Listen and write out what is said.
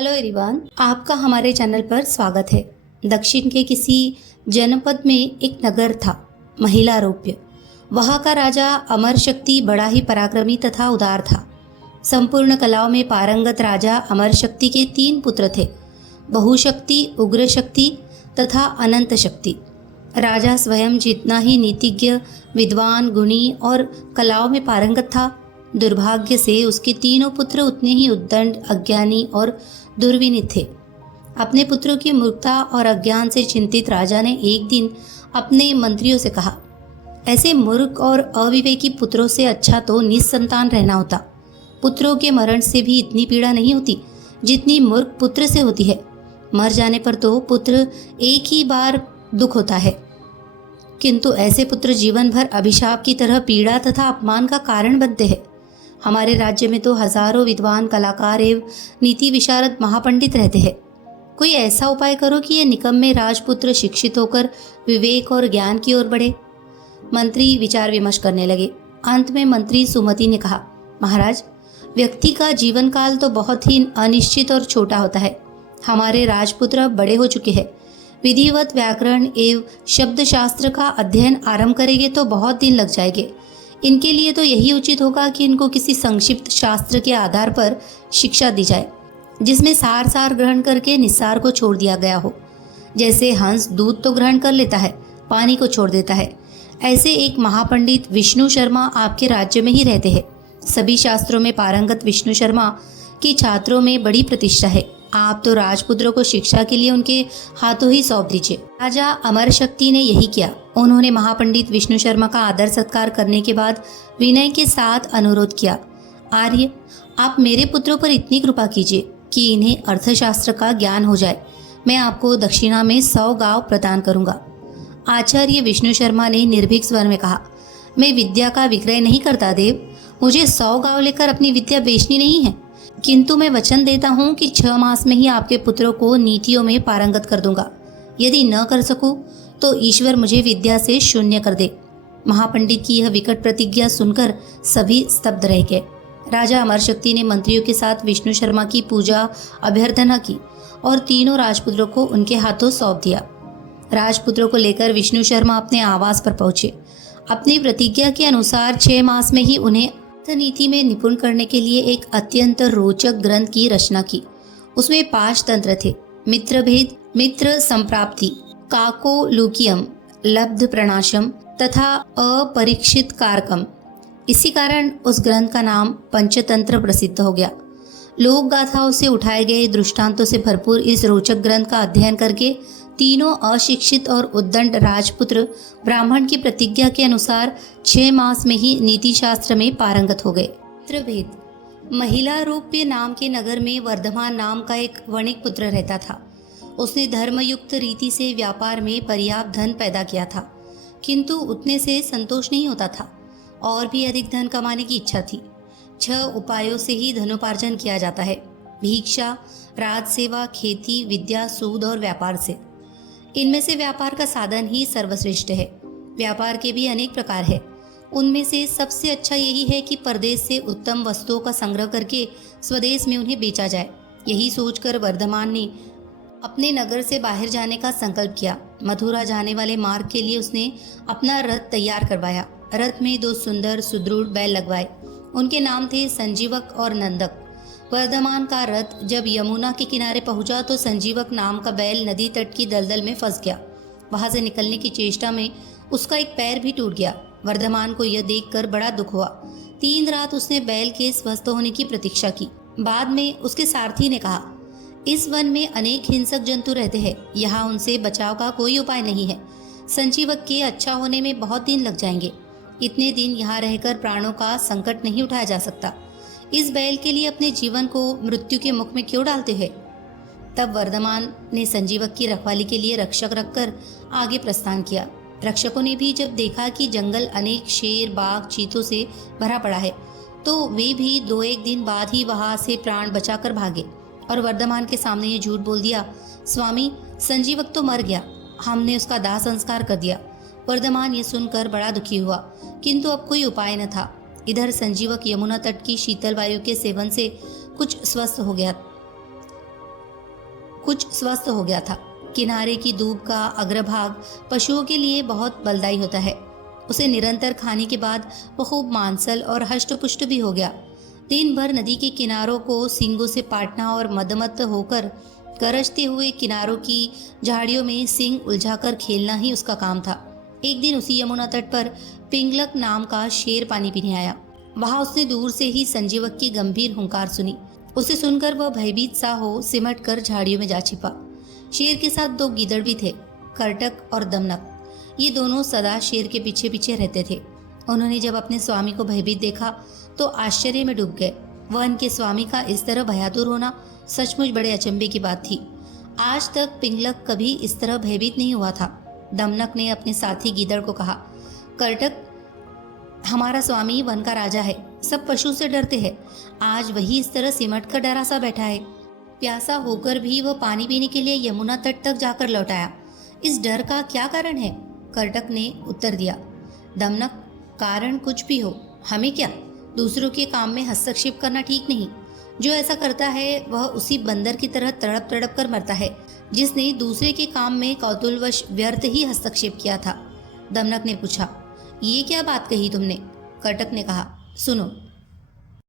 Hello everyone, आपका हमारे channel पर स्वागत है। दक्षिण के किसी जनपद में एक नगर था, महिलारोप्य। वहाँ का राजा अमर शक्ति बड़ा ही पराक्रमी तथा उदार था। संपूर्ण कलाओं में पारंगत राजा अमर शक्ति के 3 पुत्र थे, बहुशक्ति, उग्र शक्ति तथा अनंत शक्ति। राजा स्वयं जितना ही नीतिज्ञ, विद्वान, गुणी और कलाओं में पारंगत था, दुर्भाग्य से उसके तीनों पुत्र उतने ही उद्दंड, अज्ञानी और दुर्विनीत थे। अपने पुत्रों की मूर्खता और अज्ञान से चिंतित राजा ने एक दिन अपने मंत्रियों से कहा, ऐसे मूर्ख और अविवेकी पुत्रों से अच्छा तो निस्संतान रहना होता। पुत्रों के मरण से भी इतनी पीड़ा नहीं होती जितनी मूर्ख पुत्र से होती है। मर जाने पर तो पुत्र एक ही बार दुख होता है, किंतु ऐसे पुत्र जीवन भर अभिशाप की तरह पीड़ा तथा अपमान का कारण बनते हैं। हमारे राज्य में तो हजारों विद्वान, कलाकार एवं नीति विशारद महापंडित रहते हैं। कोई ऐसा उपाय करो कि ये निकम्मे राजपुत्र शिक्षित होकर विवेक और ज्ञान की ओर बढ़े। मंत्री विचार विमर्श करने लगे। अंत में मंत्री सुमति ने कहा, महाराज, व्यक्ति का जीवन काल तो बहुत ही अनिश्चित और छोटा होता है। हमारे राजपुत्र अब बड़े हो चुके हैं। विधिवत व्याकरण एवं शब्द शास्त्र का अध्ययन आरंभ करेंगे तो बहुत दिन लग जाएंगे। इनके लिए तो यही उचित होगा कि इनको किसी संक्षिप्त शास्त्र के आधार पर शिक्षा दी जाए, जिसमें सार ग्रहण करके निस्सार को छोड़ दिया गया हो। जैसे हंस दूध तो ग्रहण कर लेता है, पानी को छोड़ देता है, ऐसे एक महापंडित विष्णु शर्मा आपके राज्य में ही रहते हैं। सभी शास्त्रों में पारंगत विष्णु शर्मा की छात्रों में बड़ी प्रतिष्ठा है। आप तो राजपुत्रों को शिक्षा के लिए उनके हाथों ही सौंप दीजिए। राजा अमर शक्ति ने यही किया। उन्होंने महापंडित विष्णु शर्मा का आदर सत्कार करने के बाद विनय के साथ अनुरोध किया, आर्य, आप मेरे पुत्रों पर इतनी कृपा कीजिए कि इन्हें अर्थशास्त्र का ज्ञान हो जाए। मैं आपको दक्षिणा में 100 गांव प्रदान करूंगा। आचार्य विष्णु शर्मा ने निर्भीक स्वर में कहा, मैं विद्या का विक्रय नहीं करता देव। मुझे 100 गांव लेकर अपनी विद्या बेचनी नहीं है, किंतु मैं वचन देता हूँ कि 6 मास में ही आपके पुत्रों को नीतियों में पारंगत कर दूंगा। यदि न कर सकूं तो ईश्वर मुझे विद्या से शून्य कर दे। महापंडित की यह विकट प्रतिज्ञा सुनकर सभी स्तब्ध रह गए। राजा अमर शक्ति ने मंत्रियों के साथ विष्णु शर्मा की पूजा अभ्यर्थना की और तीनों राजपुत्रों को उनके हाथों सौंप दिया। राजपुत्रों को लेकर विष्णु शर्मा अपने आवास पर पहुंचे। अपनी प्रतिज्ञा के अनुसार 6 मास में ही उन्हें अर्थनीति में निपुण करने के लिए एक अत्यंत रोचक ग्रंथ की रचना की। उसमें 5 तंत्र थे, मित्र भेद, मित्र संप्राप्ति, काकोलुकियम, लब्ध प्रणाशम तथा अपरीक्षित कारकम। इसी कारण उस ग्रंथ का नाम पंचतंत्र प्रसिद्ध हो गया। लोक गाथाओं से उठाए गए दृष्टांतों से भरपूर इस रोचक ग्रंथ का अध्ययन करके तीनों अशिक्षित और उद्दंड राजपुत्र ब्राह्मण की प्रतिज्ञा के अनुसार 6 मास में ही नीति शास्त्र में पारंगत हो गए। मित्रभेद। महिलारोप्य नाम के नगर में वर्धमान नाम का एक वणिक पुत्र रहता था। उसने धर्मयुक्त रीति से व्यापार में पर्याप्त धन पैदा किया था, किंतु उतने से संतोष नहीं होता था और भी अधिक धन कमाने की इच्छा थी। 6 उपायों से ही धनोपार्जन किया जाता है, भिक्षा, राजसेवा, खेती, विद्या, सूद और व्यापार से। इनमें से व्यापार का साधन ही सर्वश्रेष्ठ है। व्यापार के भी अनेक प्रकार है। उनमें से सबसे अच्छा यही है कि परदेश से उत्तम वस्तुओं का संग्रह करके स्वदेश में उन्हें बेचा जाए। यही सोचकर वर्धमान ने अपने नगर से बाहर जाने का संकल्प किया। मथुरा जाने वाले मार्ग के लिए उसने अपना रथ तैयार करवाया। रथ में 2 सुंदर सुदृढ़ बैल लगवाए। उनके नाम थे संजीवक और नंदक। वर्धमान का रथ जब यमुना के किनारे पहुंचा तो संजीवक नाम का बैल नदी तट की दलदल में फंस गया। वहां से निकलने की चेष्टा में उसका एक पैर भी टूट गया। वर्धमान को यह देखकर बड़ा दुख हुआ। 3 रात उसने बैल के स्वस्थ होने की प्रतीक्षा की। बाद में उसके सारथी ने कहा, इस वन में अनेक हिंसक जंतु रहते हैं, यहाँ उनसे बचाव का कोई उपाय नहीं है। संजीवक के अच्छा होने में बहुत दिन लग जाएंगे। इतने दिन यहाँ रहकर प्राणों का संकट नहीं उठाया जा सकता। इस बैल के लिए अपने जीवन को मृत्यु के मुख में क्यों डालते हैं? तब वर्धमान ने संजीवक की रखवाली के लिए रक्षक रखकर आगे प्रस्थान किया। रक्षकों ने भी जब देखा कि जंगल अनेक शेर, बाघ, चीतों से भरा पड़ा है, तो वे भी 2-1 दिन बाद ही वहां से प्राण बचाकर भागे और वर्धमान के सामने ये झूठ बोल दिया, स्वामी, संजीवक तो मर गया, हमने उसका दाह संस्कार कर दिया। वर्धमान ये सुनकर बड़ा दुखी हुआ, किंतु अब कोई उपाय न था। इधर संजीवक यमुना तट की शीतल वायु के सेवन से कुछ स्वस्थ हो गया कुछ स्वस्थ हो गया था। किनारे की दूब का अग्रभाग पशुओं के लिए बहुत बलदायी होता है। उसे निरंतर खाने के बाद वो खूब मांसल और हष्ट-पुष्ट भी हो गया। दिन भर नदी के किनारों को सींगों से पाटना और मदमस्त होकर गरजते हुए किनारों की झाड़ियों में सींग उलझाकर खेलना ही उसका काम था। एक दिन उसी यमुना तट पर पिंगलक नाम का शेर पानी पीने आया। वहां उसने दूर से ही संजीवक की गंभीर हुंकार सुनी। उसे सुनकर वह भयभीत सा हो सिमट कर झाड़ियों में जा छिपा। शेर के साथ 2 गीदड़ भी थे, करटक और दमनक। ये दोनों सदा शेर के पीछे पीछे रहते थे। उन्होंने जब अपने स्वामी को भयभीत देखा तो आश्चर्य में डूब गए। वह इनके स्वामी का इस तरह बहादुर होना सचमुच बड़े अचंभे की बात थी। आज तक पिंगलक कभी इस तरह भयभीत नहीं हुआ था। दमनक ने अपने साथी गीदड़ को कहा, करटक, हमारा स्वामी वन का राजा है, सब पशु से डरते हैं। आज वही इस तरह सिमट कर डरा सा बैठा है। प्यासा होकर भी वह पानी पीने के लिए यमुना तट तक जाकर लौट आया। इस डर का क्या कारण है? करटक ने उत्तर दिया, दमनक, कारण कुछ भी हो, हमें क्या? दूसरों के काम में हस्तक्षेप करना ठीक नहीं। जो ऐसा करता है वह उसी बंदर की तरह तड़प तड़प कर मरता है जिसने दूसरे के काम में कौतूहलवश व्यर्थ ही हस्तक्षेप किया था। दमनक ने पूछा, ये क्या बात कही तुमने? करटक ने कहा, सुनो,